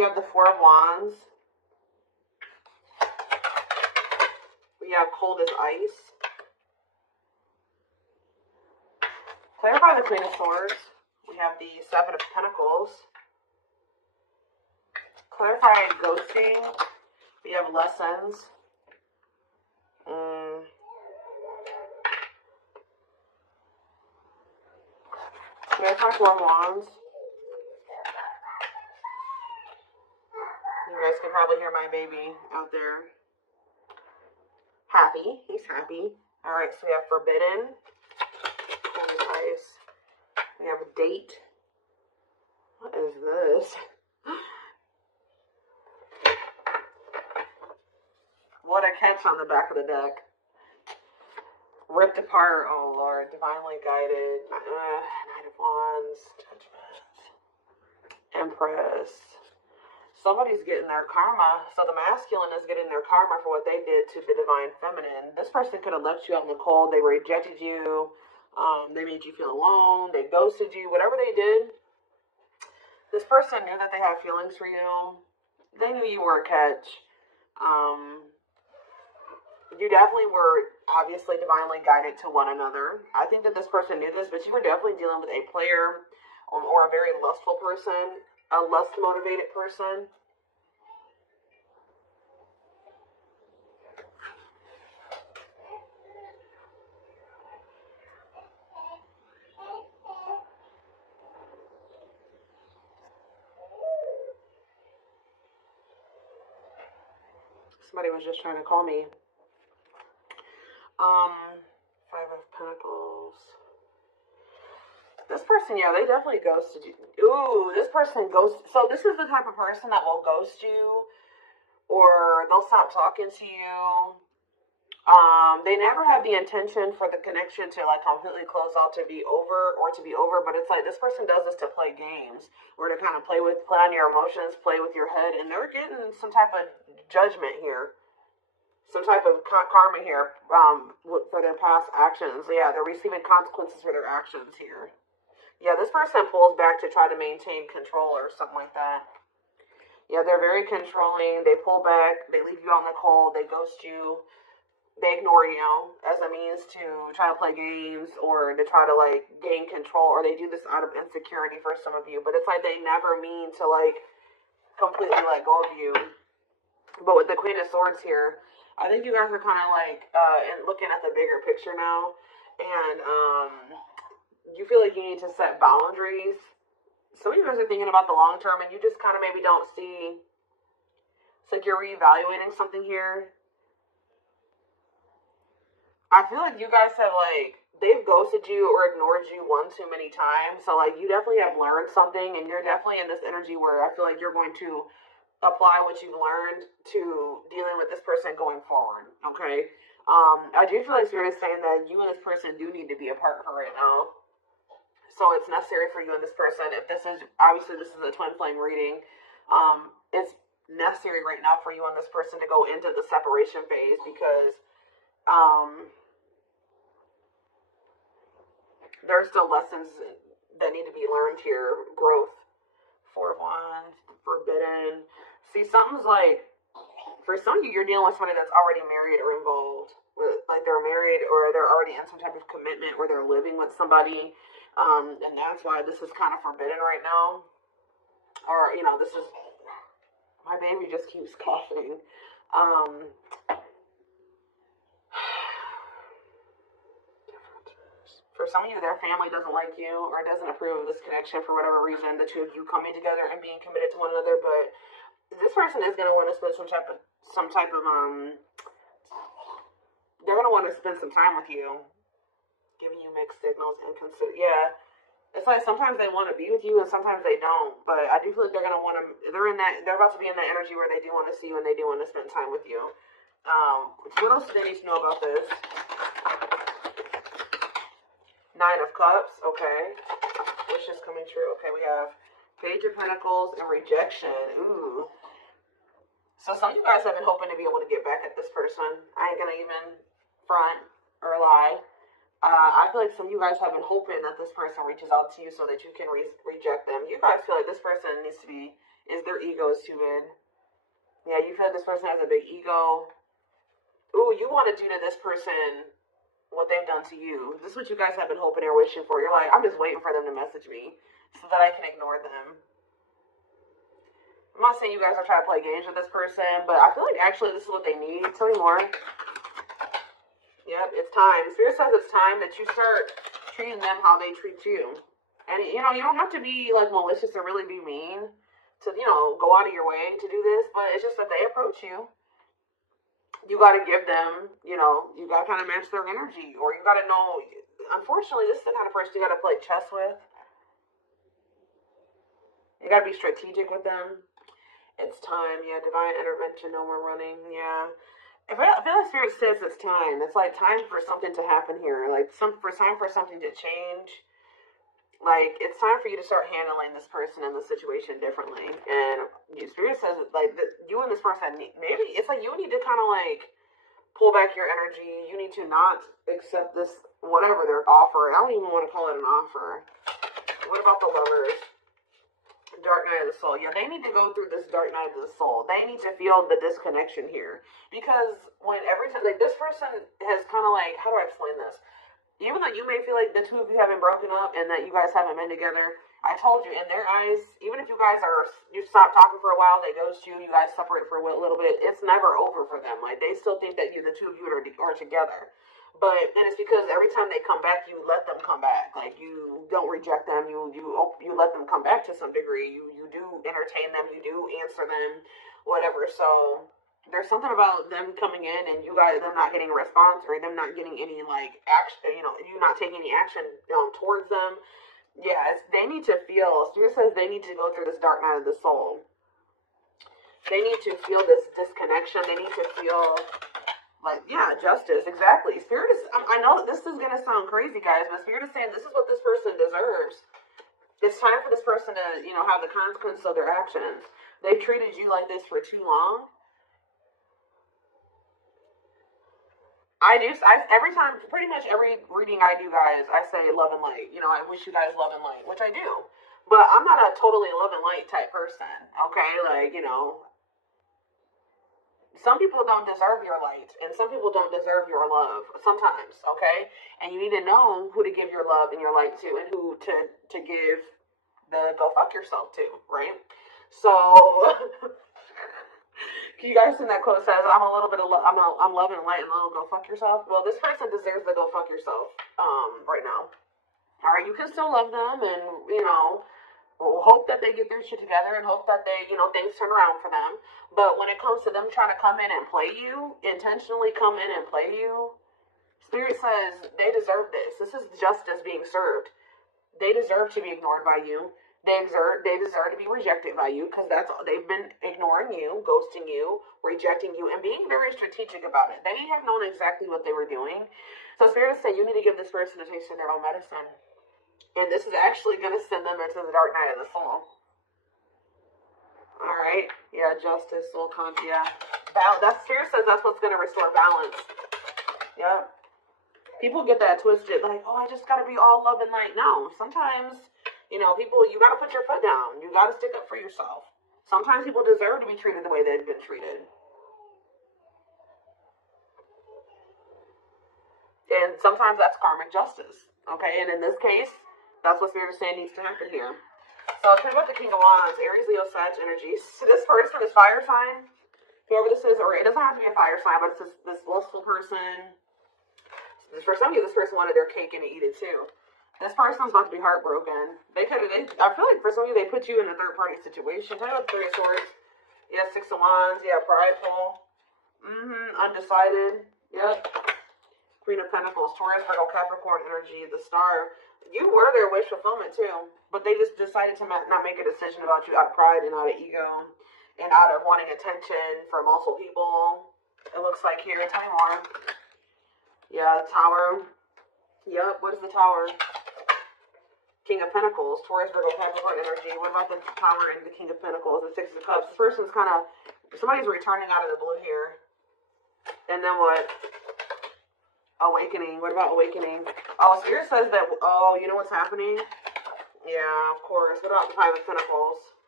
have the Four of Wands. We have cold as ice. Clarify the Queen of Swords. We have the Seven of Pentacles. Clarify ghosting. We have lessons. Clarify Four of Wands. You guys can probably hear my baby out there. Happy. He's happy. Alright, so we have Forbidden. Ice. We have a date. What is this? What a catch on the back of the deck. Ripped apart. Oh Lord. Divinely guided. Knight of Wands. Judgment. Empress. Somebody's getting their karma. So the masculine is getting their karma for what they did to the divine feminine. This person could have left you out in the cold. They rejected you. They made you feel alone. They ghosted you. Whatever they did, this person knew that they had feelings for you. They knew you were a catch. You definitely were obviously divinely guided to one another. I think that this person knew this, but you were definitely dealing with a player or a very lustful person. A lust-motivated person. Somebody was just trying to call me. Five of Pentacles. This person, yeah, they definitely ghosted you. Ooh, this person ghosts. So this is the type of person that will ghost you, or they'll stop talking to you. They never have the intention for the connection to like completely close out to be over, but it's like this person does this to play games, or to kind of play on your emotions, play with your head, and they're getting some type of judgment here. Some type of karma here for their past actions. Yeah, they're receiving consequences for their actions here. Yeah, this person pulls back to try to maintain control or something like that. Yeah, they're very controlling. They pull back. They leave you on the cold. They ghost you. They ignore you as a means to try to play games or to try to, like, gain control. Or they do this out of insecurity for some of you. But it's like they never mean to, like, completely let go of you. But with the Queen of Swords here, I think you guys are kind of, like, looking at the bigger picture now. And, you feel like you need to set boundaries. Some of you guys are thinking about the long term and you just kind of maybe don't see. It's like you're reevaluating something here. I feel like you guys have they've ghosted you or ignored you one too many times. So like you definitely have learned something and you're definitely in this energy where I feel like you're going to apply what you've learned to dealing with this person going forward. Okay. I do feel like Spirit is saying that you and this person do need to be apart for right now. So it's necessary for you and this person, if this is, obviously this is a twin flame reading, it's necessary right now for you and this person to go into the separation phase because there's still lessons that need to be learned here. Growth. Four of Wands. Forbidden. See, something's like, for some of you, you're dealing with somebody that's already married or involved. Like they're married or they're already in some type of commitment or they're living with somebody. And that's why this is kind of forbidden right now. Or, you know, this is, my baby just keeps coughing. For some of you, their family doesn't like you or doesn't approve of this connection for whatever reason, the two of you coming together and being committed to one another. But this person is going to want to spend some type of they're going to want to spend some time with you. Giving you mixed signals and consider, yeah. It's like sometimes they want to be with you and sometimes they don't. But I do feel like they're gonna want to. They're about to be in that energy where they do want to see you and they do want to spend time with you. What else do they need to know about this? Nine of Cups. Okay. Wishes coming true. Okay, we have Page of Pentacles and rejection. Ooh. So some of you guys have been hoping to be able to get back at this person. I ain't gonna even front or lie. I feel like some of you guys have been hoping that this person reaches out to you so that you can reject them. You guys feel like this person needs to be is their ego is too big. Yeah, you feel like this person has a big ego. Ooh, you want to do to this person what they've done to you. This is what you guys have been hoping or wishing for. You're like, I'm just waiting for them to message me so that I can ignore them. I'm not saying you guys are trying to play games with this person, but I feel like actually this is what they need. Tell me more. Yep, it's time. Spirit says it's time that you start treating them how they treat you. And, you know, you don't have to be, like, malicious or really be mean to, you know, go out of your way to do this, but it's just that they approach you. You got to give them, you know, you got to kind of match their energy, or you got to know, unfortunately, this is the kind of person you got to play chess with. You got to be strategic with them. It's time, yeah, divine intervention, no more running, yeah. I feel like Spirit says it's time. It's like time for something to happen here, like time for something to change. Like, it's time for you to start handling this person and the situation differently. And Spirit says, like, you and this person, maybe it's like you need to kind of, like, pull back your energy. You need to not accept this, whatever they're offering. I don't even want to call it an offer. What about the Lovers? Dark night of the soul. Yeah, they need to go through this dark night of the soul. They need to feel the disconnection here. Because when every time, like, this person has kind of, like, how do I explain this? Even though you may feel like the two of you haven't broken up and that you guys haven't been together, I told you, in their eyes, even if you guys you stop talking for a while, they ghost you, you guys separate for a little bit, it's never over for them. Like, they still think that the two of you are together. But then it's because every time they come back, you let them come back. Like, you don't reject them. You let them come back to some degree. You do entertain them. You do answer them, whatever. So there's something about them coming in and you guys, them not getting a response, or them not getting any, like, action, you know, you not taking any action towards them. Yeah, they need to feel, Spirit says they need to go through this dark night of the soul. They need to feel this disconnection. They need to feel, like, yeah, justice, exactly. Spirit is, I know this is going to sound crazy, guys, but Spirit is saying this is what this person deserves. It's time for this person to, you know, have the consequences of their actions. They've treated you like this for too long. Every time, pretty much every reading I do, guys, I say love and light. You know, I wish you guys love and light, which I do. But I'm not a totally love and light type person, okay? Like, you know, some people don't deserve your light, and some people don't deserve your love sometimes, okay? And you need to know who to give your love and your light to, and who to give the go fuck yourself to, right? So... You guys seen that quote says, I'm a little bit of I'm loving and light and a little go fuck yourself. Well, this person deserves the go fuck yourself right now. All right, you can still love them and, you know, hope that they get their shit together and hope that they, you know, things turn around for them. But when it comes to them trying to come in and play you, intentionally come in and play you, Spirit says they deserve this. This is justice being served. They deserve to be ignored by you. They deserve to be rejected by you, because that's all. They've been ignoring you, ghosting you, rejecting you, and being very strategic about it. They have known exactly what they were doing. So Spirit said you need to give this person a taste of their own medicine. And this is actually going to send them into the dark night of the soul. All right. Yeah, justice, soul conscious. Yeah. That Spirit says that's what's going to restore balance. Yeah. People get that twisted. Like, oh, I just got to be all love and light. No. Sometimes... You know, people, you got to put your foot down. You got to stick up for yourself. Sometimes people deserve to be treated the way they've been treated. And sometimes that's karmic justice. Okay? And in this case, that's what Spirit is saying needs to happen here. So, tell me about the King of Wands, Aries, Leo, Sag energies. So this person is fire sign. Whoever this is, or it doesn't have to be a fire sign, but it's this lustful person. For some of you, this person wanted their cake and to eat it too. This person's about to be heartbroken. I feel like for some of you, they put you in a third-party situation. Tell me about the Three of Swords. Yeah, Six of Wands. Yeah, prideful. Undecided. Yep. Queen of Pentacles. Taurus, Virgo, Capricorn energy. The Star. You were their wish fulfillment, too. But they just decided to not make a decision about you out of pride and out of ego. And out of wanting attention from multiple people. It looks like here. Tell me more. Yeah, Tower. Yep, what is the Tower? King of Pentacles, Taurus, Virgo, Capricorn energy. What about the Tower and the King of Pentacles, the Six of Cups? This person's kind of, somebody's returning out of the blue here. And then what? Awakening. What about awakening? Oh, Spirit says that, oh, you know what's happening? Yeah, of course. What about the Five of Pentacles?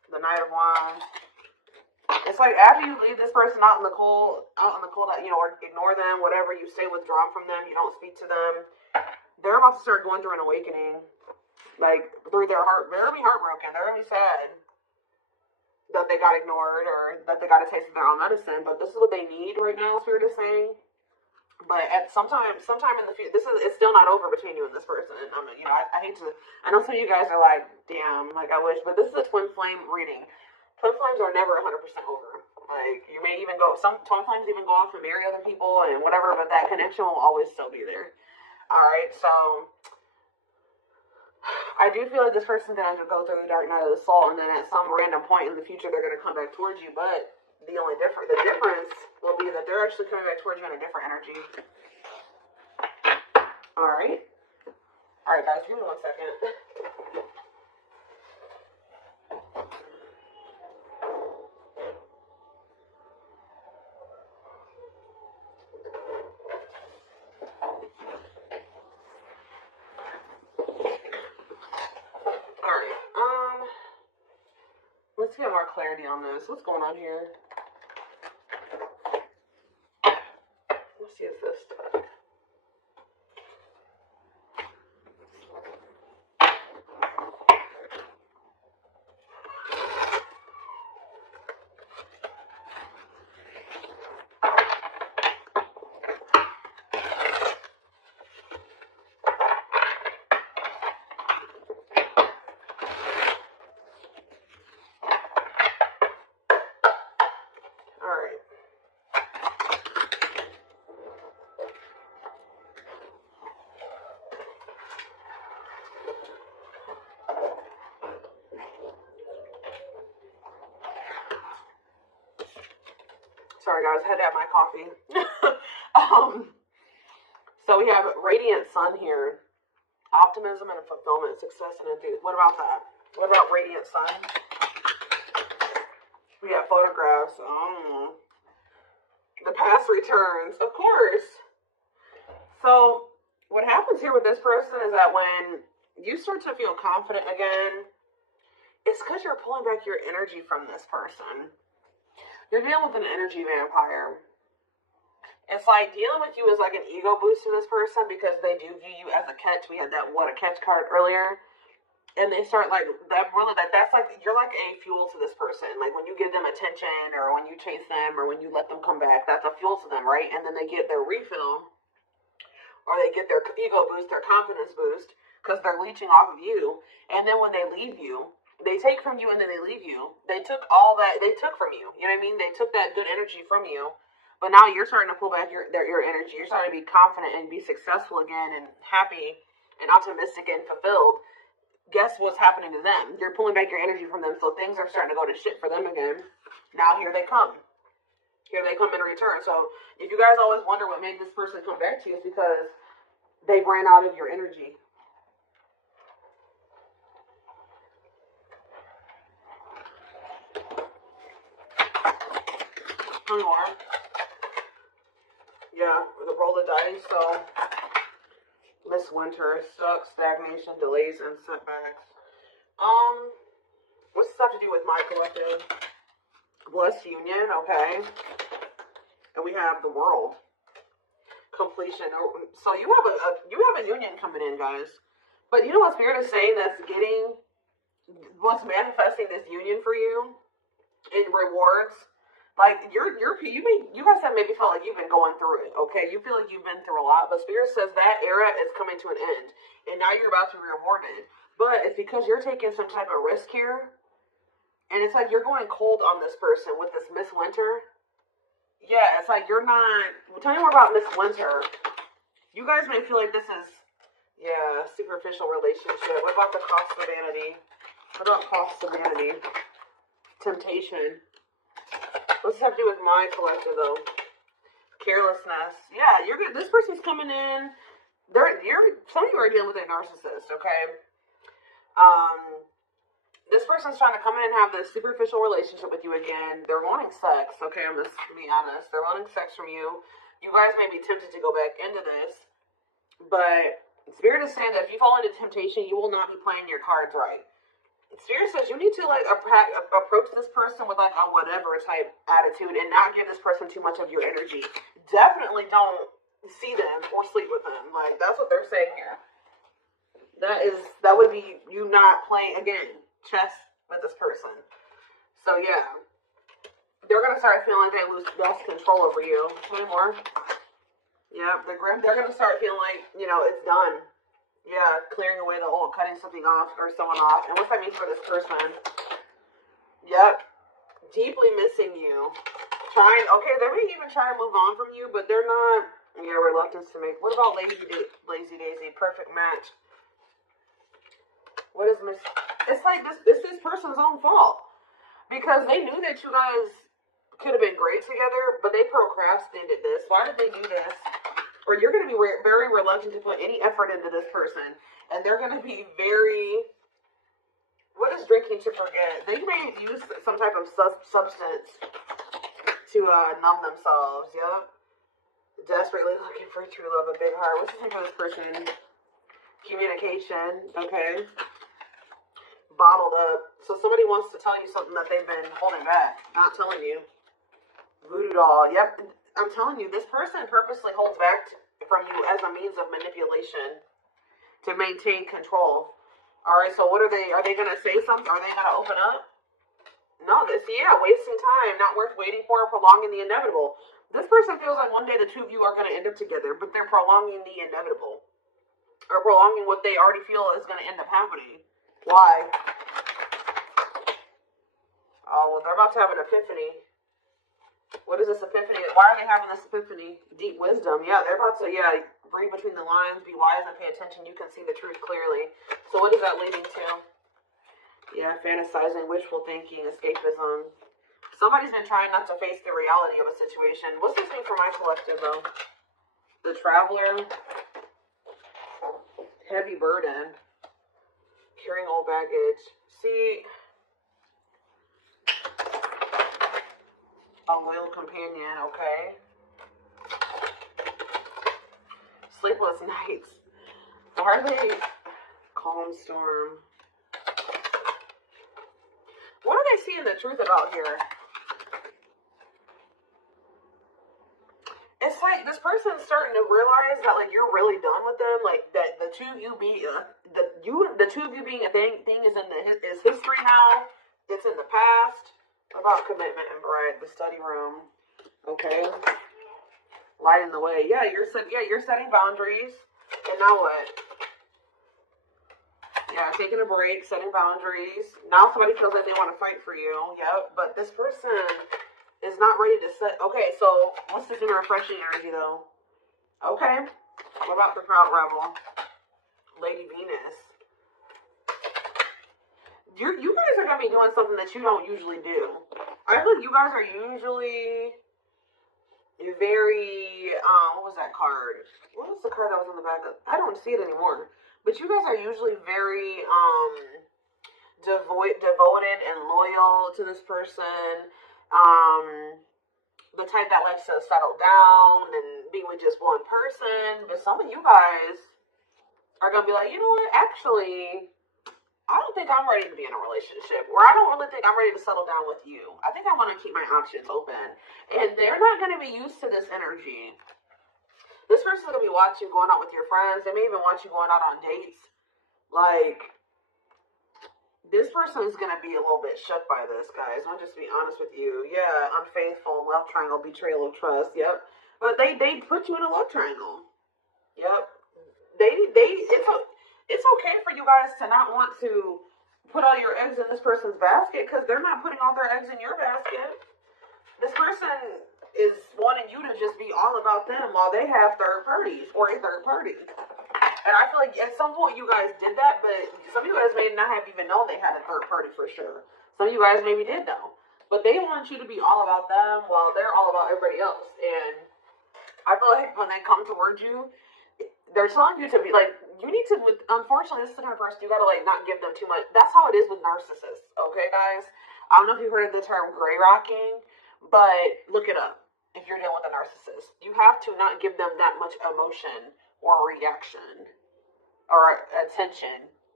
The Knight of Wands. It's like after you leave this person out in the cold, you know, or ignore them, whatever, you stay withdrawn from them, you don't speak to them, they're about to start going through an awakening. Like, through their heart, they're going to be heartbroken, they're going to be sad that they got ignored or that they got a taste of their own medicine, but this is what they need right now, Spirit is saying. But at sometime in the future, it's still not over between you and this person. And you know, I hate to, I know some of you guys are like, damn, like I wish, but this is a twin flame reading. Twin flames are never 100% over. Like, you may even some twin flames even go off and marry other people and whatever, but that connection will always still be there. Alright, so I do feel like this person's going to go through the dark night of the soul, and then at some random point in the future, they're going to come back towards you, but the difference will be that they're actually coming back towards you in a different energy. Alright, guys, give me 1 second. Let's get more clarity on this. What's going on here? Let's see if this stuff. Sorry guys, had to have my coffee. So we have radiant sun here. Optimism and fulfillment, success and enthusiasm. What about that? What about radiant sun? We got photographs. The past returns, of course. So what happens here with this person is that when you start to feel confident again, it's because you're pulling back your energy from this person. You're dealing with an energy vampire. It's like dealing with you is like an ego boost to this person because they do view you as a catch. We had that what a catch card earlier. And they start like that's like you're like a fuel to this person. Like when you give them attention or when you chase them or when you let them come back, that's a fuel to them, right? And then they get their refill or they get their ego boost, their confidence boost because they're leeching off of you. And then when they leave you, they take from you and then they leave you. They took all that they took from you. You know what I mean? They took that good energy from you. But now you're starting to pull back your energy. You're starting to be confident and be successful again and happy and optimistic and fulfilled. Guess what's happening to them? You're pulling back your energy from them, so things are starting to go to shit for them again. Now here they come. Here they come in return. So if you guys always wonder what made this person come back to you, it's because they ran out of your energy. More. Yeah, the roll of dice. So, Miss Winter, stuck, stagnation, delays, and setbacks. What's this have to do with my collective? Blessed union, okay. And we have the world. Completion. So you have a union coming in, guys. But you know what Spirit is saying what's manifesting this union for you in rewards? Like you guys have maybe felt like you've been going through it, okay? You feel like you've been through a lot, but Spirit says that era is coming to an end, and now you're about to be rewarded. But it's because you're taking some type of risk here, and it's like you're going cold on this person with this Miss Winter. Yeah, it's like you're not. Tell me more about Miss Winter. You guys may feel like this is, superficial relationship. What about the cost of vanity? What about cost of vanity? Temptation. What's this have to do with my collective, though? Carelessness. Yeah, you're good. This person's coming in. Some of you are dealing with a narcissist, okay? This person's trying to come in and have this superficial relationship with you again. They're wanting sex, okay? I'm just being honest. They're wanting sex from you. You guys may be tempted to go back into this, but Spirit is saying that if you fall into temptation, you will not be playing your cards right. Spirit says you need to like approach this person with like a whatever type attitude and not give this person too much of your energy. Definitely don't see them or sleep with them. Like that's what they're saying here. That would be you not playing again chess with this person. So yeah, they're gonna start feeling like they lost control over you. Any more? Yeah, they're gonna start feeling like it's done. Yeah, clearing away the old, cutting something off or someone off. And what's that mean for this person? Yep. Deeply missing you. They may even try to move on from you, but they're not, reluctance to make. What about Lazy Daisy? Perfect match. What is It's like this person's own fault. Because they knew that you guys could have been great together, but they procrastinated this. Why did they do this? Or you're going to be very reluctant to put any effort into this person. And they're going to be very... What is drinking to forget? They may use some type of substance to numb themselves. Yep. Desperately looking for true love, a big heart. What's the thing for this person? Communication. Okay. Bottled up. So somebody wants to tell you something that they've been holding back. Not telling you. Voodoo doll. Yep. I'm telling you, this person purposely holds back from you as a means of manipulation to maintain control. All right, so what are they? Are they going to say something? Are they going to open up? No, wasting time, not worth waiting for, prolonging the inevitable. This person feels like one day the two of you are going to end up together, but they're prolonging the inevitable. Or prolonging what they already feel is going to end up happening. Why? Oh, well, they're about to have an epiphany. What is this epiphany? Why are they having this epiphany? Deep wisdom. Yeah, they're about to, read between the lines, be wise and pay attention. You can see the truth clearly. So what is that leading to? Yeah, fantasizing, wishful thinking, escapism. Somebody's been trying not to face the reality of a situation. What's this mean for my collective, though? The traveler. Heavy burden. Carrying old baggage. See... A loyal companion, okay. Sleepless nights. Why are they? Calm storm. What are they seeing the truth about here? It's like this person's starting to realize that you're really done with them. Like that the two of you being the two of you being a thing is is history now. It's in the past. About commitment and bride, the study room. Okay. Lighting the way. Yeah, you're setting boundaries. And now what? Yeah, taking a break, setting boundaries. Now somebody feels like they want to fight for you. Yep. But this person is not ready to set. Okay, so what's this new refreshing energy though? Okay. What about the proud rebel? Lady Venus. You guys are going to be doing something that you don't usually do. I feel like you guys are usually very, what was that card? What was the card that was on the back? I don't see it anymore. But you guys are usually very devoted and loyal to this person. The type that likes to settle down and be with just one person. But some of you guys are going to be like, you know what, actually... I don't think I'm ready to be in a relationship, or I don't really think I'm ready to settle down with you. I think I want to keep my options open. And they're not going to be used to this energy. This person's going to be watching you going out with your friends. They may even watch you going out on dates. This person is going to be a little bit shook by this, guys. I'll just be honest with you. Yeah, unfaithful, love triangle, betrayal of trust. Yep. But they put you in a love triangle. Yep. It's okay for you guys to not want to put all your eggs in this person's basket because they're not putting all their eggs in your basket. This person is wanting you to just be all about them while they have third parties or a third party. And I feel like at some point you guys did that, but some of you guys may not have even known they had a third party for sure. Some of you guys maybe did know. But they want you to be all about them while they're all about everybody else. And I feel like when they come towards you, they're telling you to be you need to, unfortunately, this is the kind of person you gotta not give them too much. That's how it is with narcissists, okay, guys? I don't know if you've heard of the term gray rocking, but look it up if you're dealing with a narcissist. You have to not give them that much emotion or reaction or attention.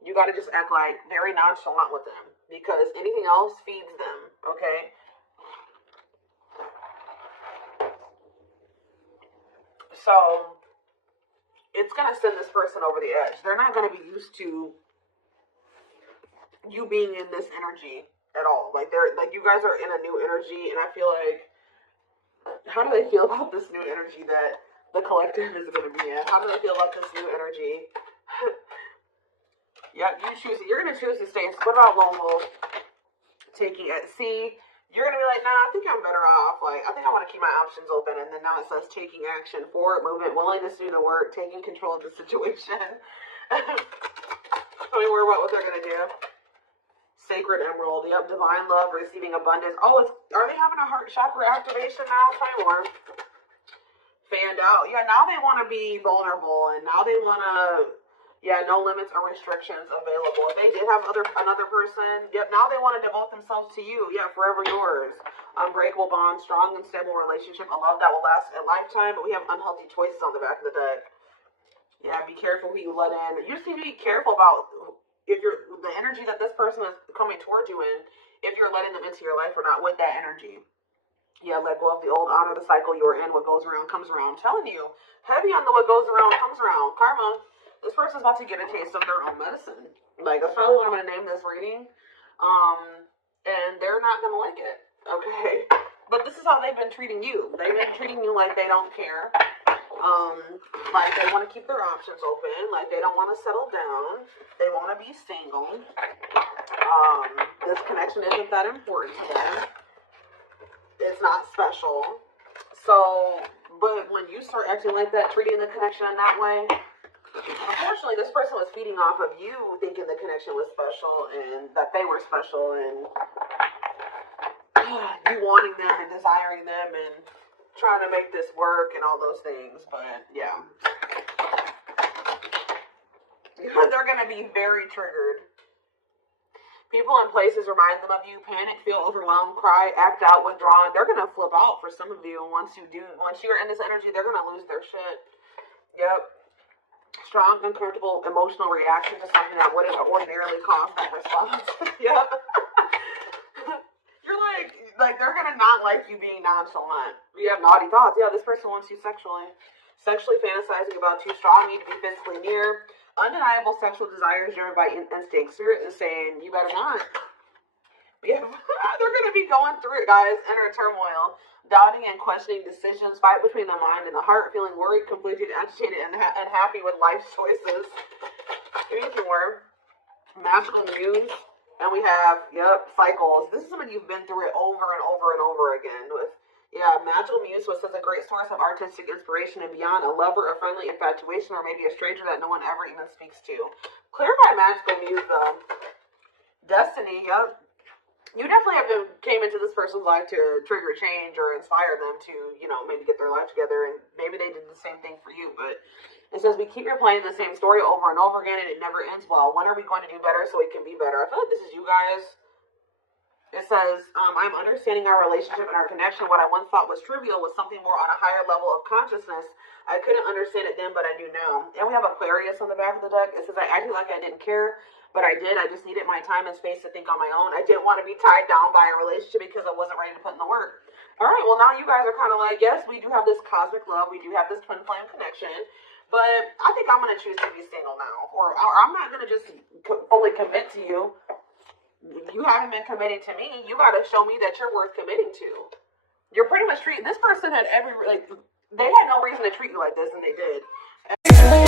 You got to just act like very nonchalant with them, because anything else feeds them, okay? So it's going to send this person over the edge. They're not going to be used to you being in this energy at all. Like, you guys are in a new energy, and I feel like, how do they feel about this new energy that the collective is going to be in? How do they feel about this new energy? Yep, you choose it. You're going to choose to stay. So what about lone wolf? Taking it. See, you're going to be like, nah, I think I'm better off. Like, I think I want to keep my options open. And then now it says taking action, forward movement, willingness to do the work, taking control of the situation. Tell me more about what they're going to do. Sacred emerald. Yep, divine love, receiving abundance. Oh, are they having a heart chakra activation now? Tell me more. Fanned out. Yeah, now they want to be vulnerable. And now they want to... Yeah, no limits or restrictions available. If they did have another person, yep, now they want to devote themselves to you. Yeah, forever yours. Unbreakable bond, strong and stable relationship, a love that will last a lifetime, but we have unhealthy choices on the back of the deck. Yeah, be careful who you let in. You just need to be careful about if the energy that this person is coming towards you in, if you're letting them into your life or not with that energy. Yeah, let go of the old, honor the cycle you were in. What goes around comes around. I'm telling you, heavy on the what goes around comes around. Karma. This person's about to get a taste of their own medicine. Like, that's probably what I'm going to name this reading. And they're not going to like it. Okay? But this is how they've been treating you. They've been treating you like they don't care. Like they want to keep their options open. Like they don't want to settle down. They want to be single. This connection isn't that important to them. It's not special. So, but when you start acting like that, treating the connection in that way, unfortunately, this person was feeding off of you thinking the connection was special and that they were special and you wanting them and desiring them and trying to make this work and all those things. But, yeah. They're going to be very triggered. People and places remind them of you. Panic, feel overwhelmed, cry, act out, withdrawn. They're going to flip out for some of you. And once you're in this energy, they're going to lose their shit. Yep. Strong, uncomfortable, emotional reaction to something that wouldn't ordinarily cause that response. Yeah. You're like they're gonna not like you being nonchalant. You have naughty thoughts. Yeah, this person wants you sexually. Sexually fantasizing about you, strong, need to be physically near. Undeniable sexual desires driven by instinct. Spirit is saying, you better not. Yeah, they're gonna be going through it, guys. Inner turmoil. Doubting and questioning decisions, fight between the mind and the heart, feeling worried, conflicted, agitated, and unhappy with life's choices. Here's more. Magical muse. And we have, yep, cycles. This is something you've been through it over and over and over again with. Yeah, magical muse was such a great source of artistic inspiration and beyond, a lover, a friendly infatuation, or maybe a stranger that no one ever even speaks to. Clarify magical muse, though. Destiny, yep. You definitely came into this person's life to trigger change or inspire them to, maybe get their life together, and maybe they did the same thing for you. But it says we keep replaying the same story over and over again, and it never ends well. When are we going to do better so we can be better? I feel like this is you guys. It says, I'm understanding our relationship and our connection. What I once thought was trivial was something more on a higher level of consciousness. I couldn't understand it then, but I do now. And we have Aquarius on the back of the deck. It says, I acted like I didn't care, but I did. I just needed my time and space to think on my own. I didn't want to be tied down by a relationship because I wasn't ready to put in the work. All right, well, now you guys are kind of like, yes, we do have this cosmic love. We do have this twin flame connection. But I think I'm going to choose to be single now. Or I'm not going to just fully commit to you. You haven't been committing to me. You got to show me that you're worth committing to. You're pretty much treating... This person had they had no reason to treat you like this, and they did.